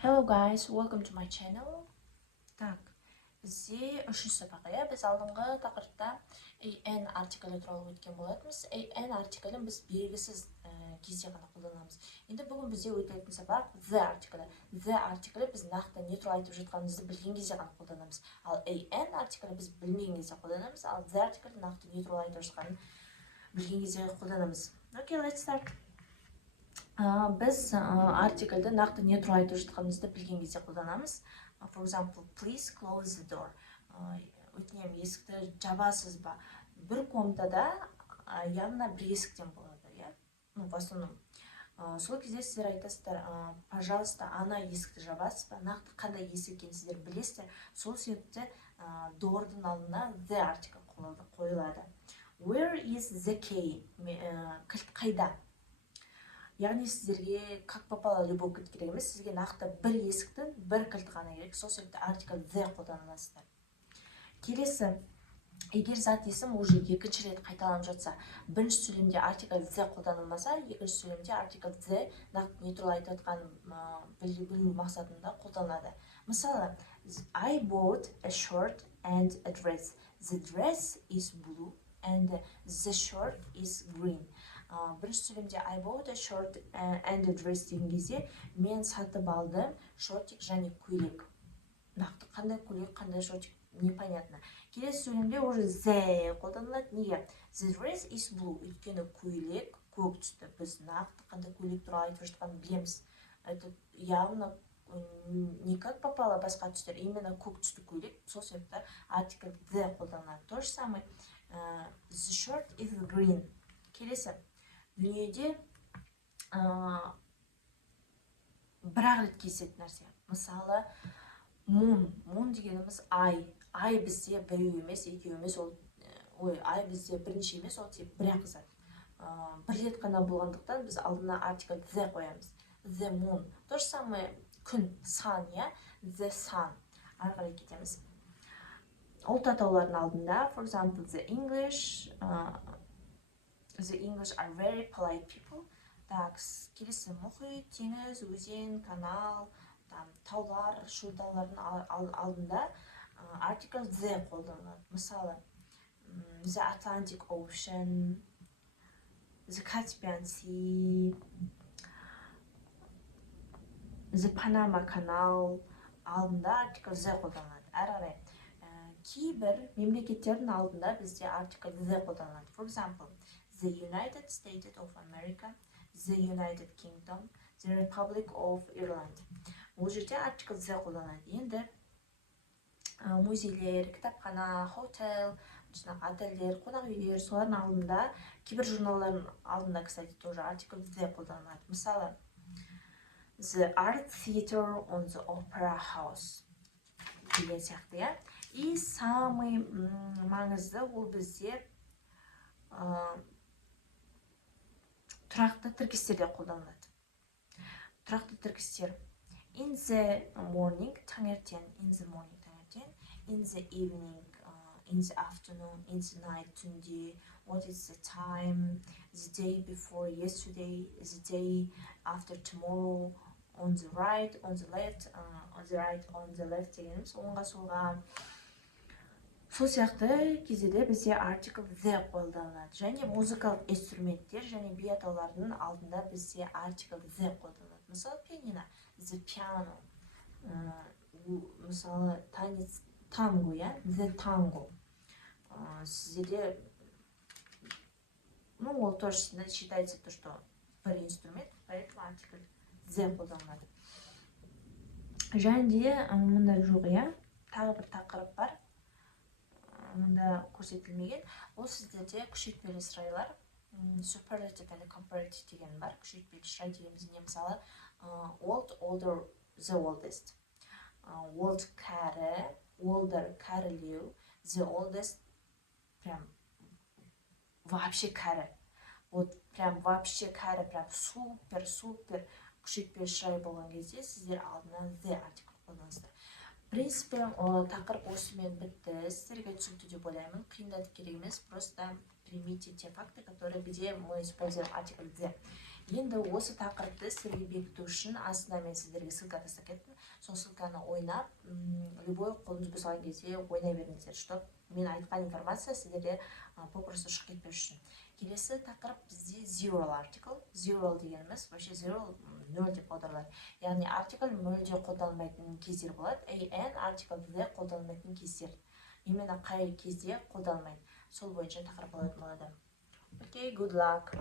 Hello guys, welcome to my channel. Так, бізде үшінші сабақ, біз алдыңғы тақырыпта an артиклі туралы өткен болатынбыз. An артиклін біз белгісіз кезде ғана қолданамыз. Енді бүгін бізде өтетін сабақ the артиклі. The артиклі біз нақты не туралы айтып жатқанымызды білген кезде ғана қолданамыз. Ал an артиклі біз білмеген кезде қолданамыз. Ал the артиклі нақты не туралы айтып жатқанын білген кезде қолданамыз. Okay, let's start. Біз артиклді нақты не туралы айтып жатқанымызды білген кезде қолданамыз. For example, please close the door. Өтінемін, есікті жабасыз ба? Бір комнатада яғни бір есіктен болады, иә? В основном. Сол кезде сіздер айтасыздар, пожалуйста, ана есікті жабасыз ба? Нақты қандай есік екенін сіздер білесіздер. Сол себепті doorдың алдына the артикль қойылады. Where is the key? Кілт қайда? Яғни сіздерге как попало любой кілт керек емес, сізге нақты бір есіктің бір кілт ғана керек. Сол себепті артикль the қолданыласыздар. Келесі, егер зат есім уже екінші рет қайталанып жатса, бірінші сөйлемде артикль the қолданылмаса, екінші сөйлемде артикль the нақты не туралы айтып жатқанын білу мақсатында қолданылады. Мысалы, I bought a shirt and a dress. The dress is blue and the shirt is green. Бірінші сөйлемде I bought a shirt and a dress деген кезде мен сатып алдым шортик және көйлек. Нақты қандай көйлек, қандай шортик непонятно. Келесі сөйлемде уже the қолданылады. Неге? The dress is blue. Өйткені көйлек көк түсті. Біз нақты қандай көйлек туралы айтып жатқанын білеміз. Это явно не как попало басқа түстер, именно көк түсті көйлек. Сол себепті артикль the қолданылады. То же самое. The shirt is green. Келесі. Дүниеде бірақ рет кездесетін нәрсе. Мысалы, moon дегеніміз ай. Ай бізде біреу емес, екеу емес, ай бізде бірінші емес, ол тек бірақ зат. Бір рет қана болғандықтан біз алдына артикль the қоямыз. The moon. То же самое күн, sun, я? The sun. Ары қарай кетеміз. Ұлт атаулардың алдында, for example, the English are very polite people. Так, келесі мұхит, теңіз, өзен, канал, таулар, шөлтаулардың алдында артикль the қолданылады. Мысалы, the Atlantic Ocean, the Caspian Sea, the Panama Canal алдында артикль the қолданылады. Әрі қарай. Кейбір мемлекеттердің алдында бізде артикль the қолданылады. For example, the United States of America, the United Kingdom, the Republic of Ireland. Бұл жерде артикль the қолданылады. Енді музейлер, кітапхана, хотел, отельдер, қонақ үйлер, солардың алдында, кейбір журналдардың алдында, кстати, тоже артикль the қолданылады. Мысалы, the art theater on the opera house деген сияқты, иә? И самый маңызды ол бізде тұрақты тіркестерде қолданылады. Тұрақты тіркестер. In the morning, таңертең, in the morning, таңертең, in the evening, in the afternoon, in the night, түнде, what is the time, the day before yesterday, the day after tomorrow, on the right, on the left, on the right, on the left дегеніміз, оңға солға. Сол сияқты кездерде бізде артикль the қолданылады. Және музыкалық инструменттер және би атаулардың алдында бізде артикль the қолданылады. Мысалы, пианино, the piano. Мысалы, танец, танго, я? The tango. Сіздерде, ол тоже считается то, что бір инструмент, поэтому артикль the қолданылады. Және де мұнда жоқ, я? Тағы бір тақырып бар. Мұнда көрсетілмеген. Ол сіздерде күшейтпелі сұрайлар, superlative және comparative деген бар. Күшейтпелі сұрай дегеніміз не? Мысалы, old, older, the oldest. Old кәрі, older кәрілеу, the oldest прям вообще кәрі. Вот прям вообще кәрі, прям супер күшейтпелі сұрай болған кезде сіздер алдына the артикль қолданасыздар. В принципе, тақырып осымен бітті. Сіздерге түсінікті деп ойлаймын. Қиындатып керек емес, просто примите те факты, которые, где мы используем артикль the. Енді осы тақырыпты сізге бекіту үшін астына мен сіздерге ссылка тастап кеттім. Сол ссылканы ойнап, любой қолыңыз босаған кезде ойнай беріңіздер, чтоб мен айтқан информация сіздерде попросту шығып кетпеу үшін. Келесі тақырып бізде zero article. Zero дегеніміз, вообще zero нөл деп аударылады. Яғни article мүлде қолданылмайтын кездер болады. An article де қолданылмайтын кездер. Именно қай кезде қолданылмайды. Сол бойынша тақырып алатын болады. Окей, good luck.